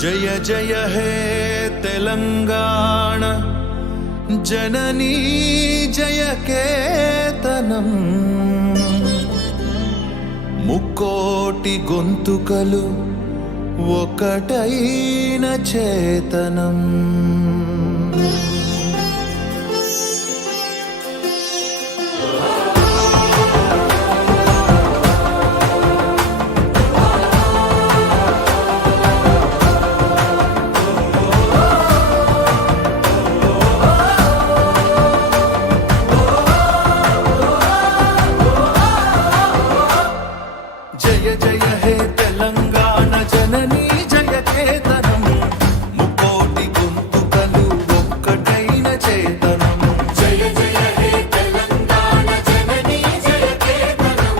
జయ జయ హే తెలంగాణ జననీ జయ కేతనం ముక్కోటి గొంతుకలు ఒకటైన చేతనం. జయ జయ హే తెలంగాణ జననీ జయ కేతనం ముక్కోటి గొంతుకలు ఒక్కటైన చేతనం. జయ జయ హే తెలంగాణ జననీ జయ కేతనం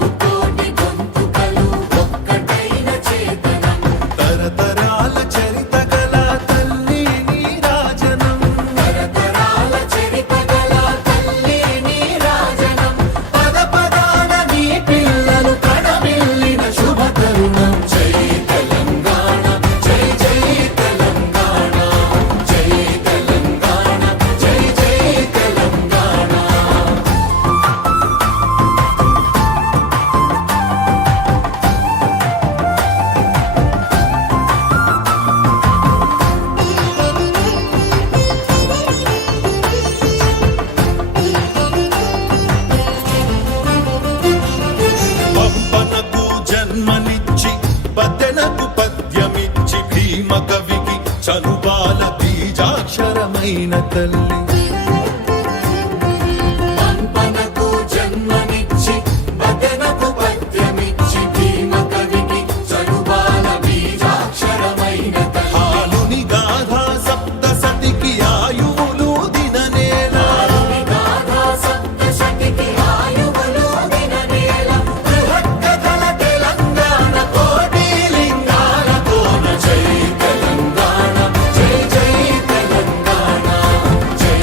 ముక్కోటి గొంతుకలు ఒక్కటైన చేతనం. తరతరాల చరిత గల తల్లి నీరాజనం, తరతరాల చరిత గల తల్లి నీరాజనం. పద పదాన నీ పిల్లలు కడమిల్లిన శుభ తరుణం. జై తెలంగాణ జై జై తెలంగాణ జై తెలంగాణ జై జై తెలంగాణ. పంపనకు జన్మనిచ్చి పద్దెనకు పద్యమిచ్చి భీమ కవికి చనుబాల బీజాక్షరమైన తల్లి. పంపనకు జన్మనిచ్చి బదనకు పద్యమిచ్చి భీమ కవికి చనుబాల బీజాక్షరమైన తల్లి. హాలుని గాథా సప్త సతికి ఆయువులు దిననేల, గాథా సప్తశతికి ఆయువులు దిననేల. బృహత్కథల తెలంగాణ కోటి లింగాల కోన. జై తెలంగాణ జై జై తెలంగాణ జై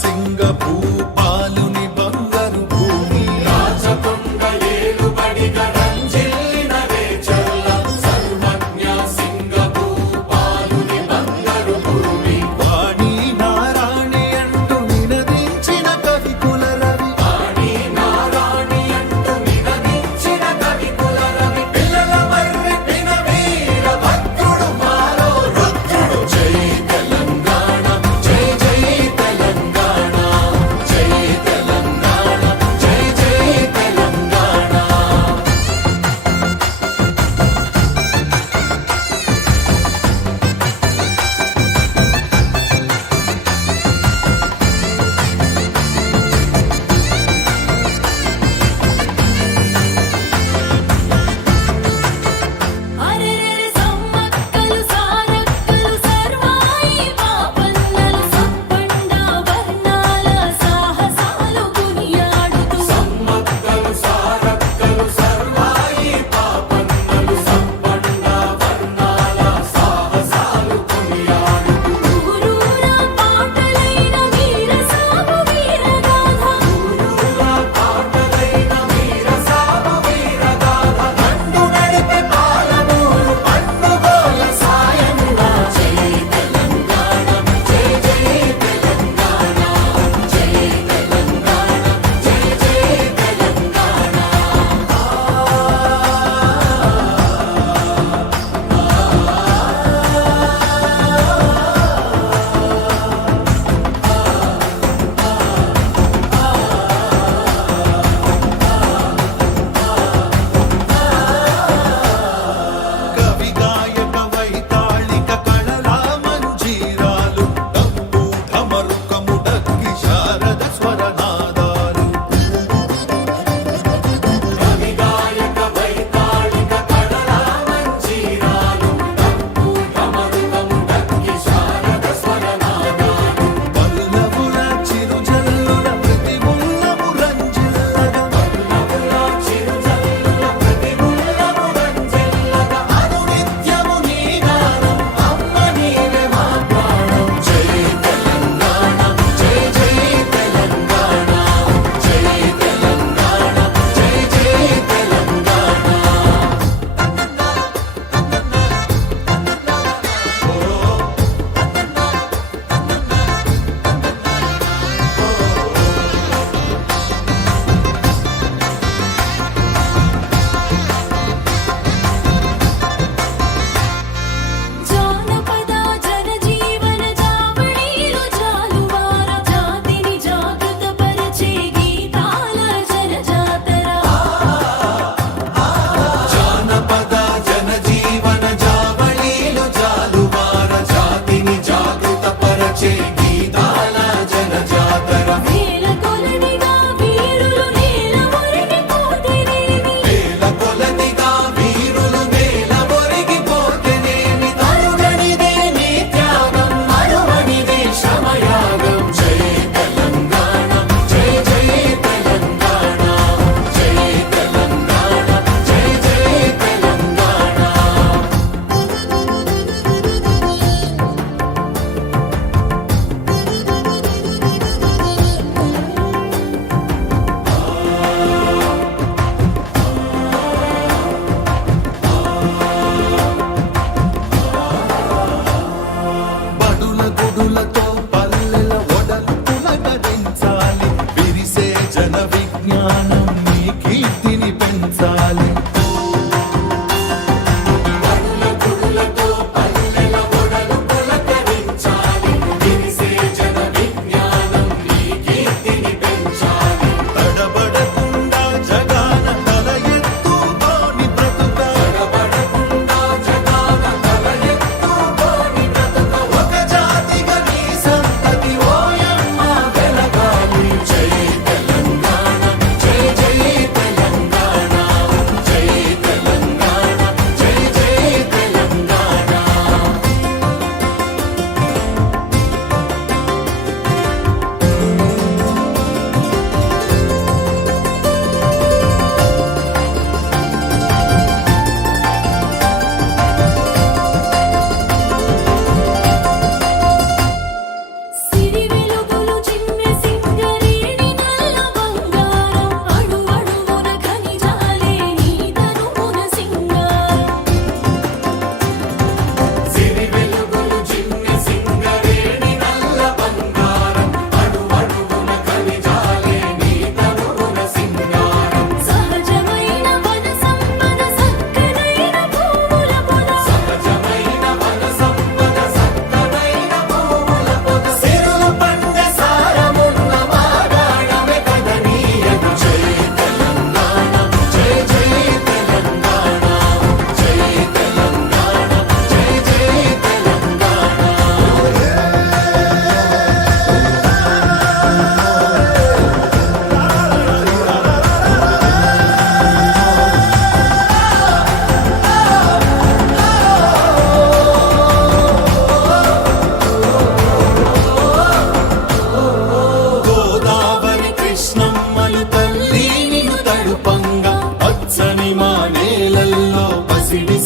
సింగ భూపాలుని బంగారు భూమి రాచకొండ ఏలుబడిగా రంజిల్లిన రేచల్ల సర్వజ్ఞ సింగ భూపాలుని బంగారు భూమి వాణి నారాణి అంటూ నినదించిన కవికుల రవి ఆడి నారాణి అంటూ నినదించిన కవికుల రవి పిల్లల మర్రి పిన వీర భద్రుడు మాలో రుద్రుడు జై తెలంగాణ జై జై తెలంగాణ జై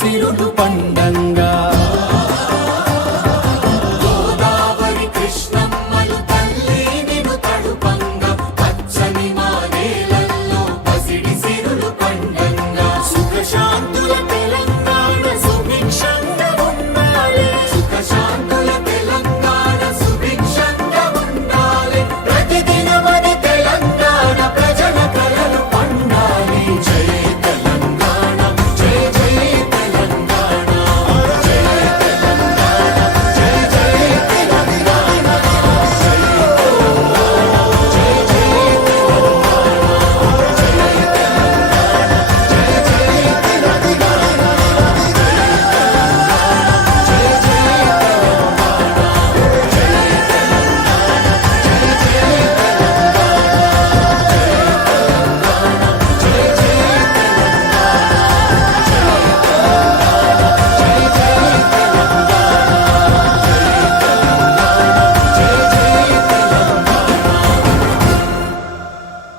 సిరులు పండంగా